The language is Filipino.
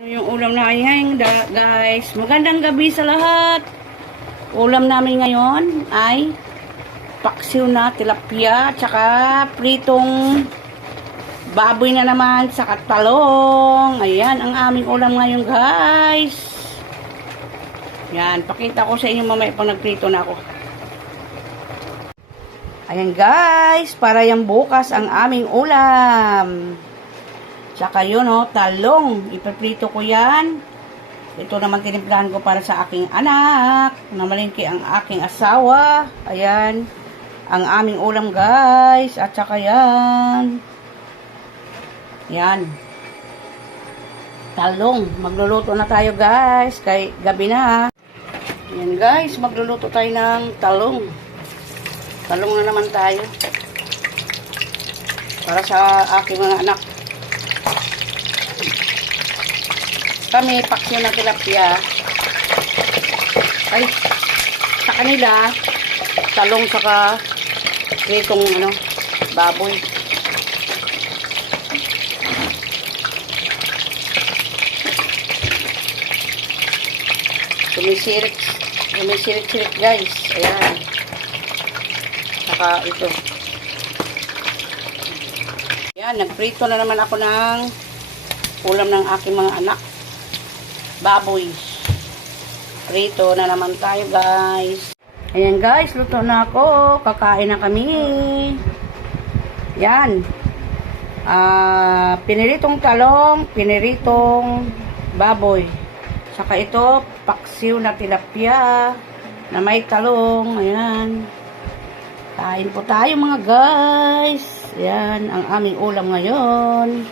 Ano yung ulam na da- guys? Magandang gabi sa lahat. Ulam namin ngayon ay paksiw na tilapia, tsaka pritong baboy na naman, tsaka talong. Ayan, ang aming ulam ngayon, guys. Yan, pakita ko sa inyo mamaya pag nagprito na ako. Ayan, guys, para yung bukas ang aming ulam. Tsaka yun, oh, talong. Ipaprito ko yan. Ito naman tinimplahan ko para sa aking anak. Namalingki ang aking asawa. Ayan. Ang aming ulam, guys. At saka yan. Yan. Talong. Magluluto na tayo, guys. Kay gabi na. Yan, guys. Magluluto tayo ng talong. Talong na naman tayo. Para sa aking mga anak. Kami paksyo ng tilapia. Ay sa kanila talong saka pritong ano baboy. Sumisirik sumisirik-sirik guys. Ayan. Saka ito. Yan nagprito na naman ako ng ulam ng aking mga anak baboy. Prito na naman tayo, guys. Ayan, guys. Luto na ako. Kakain na kami. Yan. Ah, piniritong talong, piniritong baboy. Saka ito, paksiw na tilapia na may talong. Ayan. Kain po tayo, mga guys. Ayan, ang aming ulam ngayon.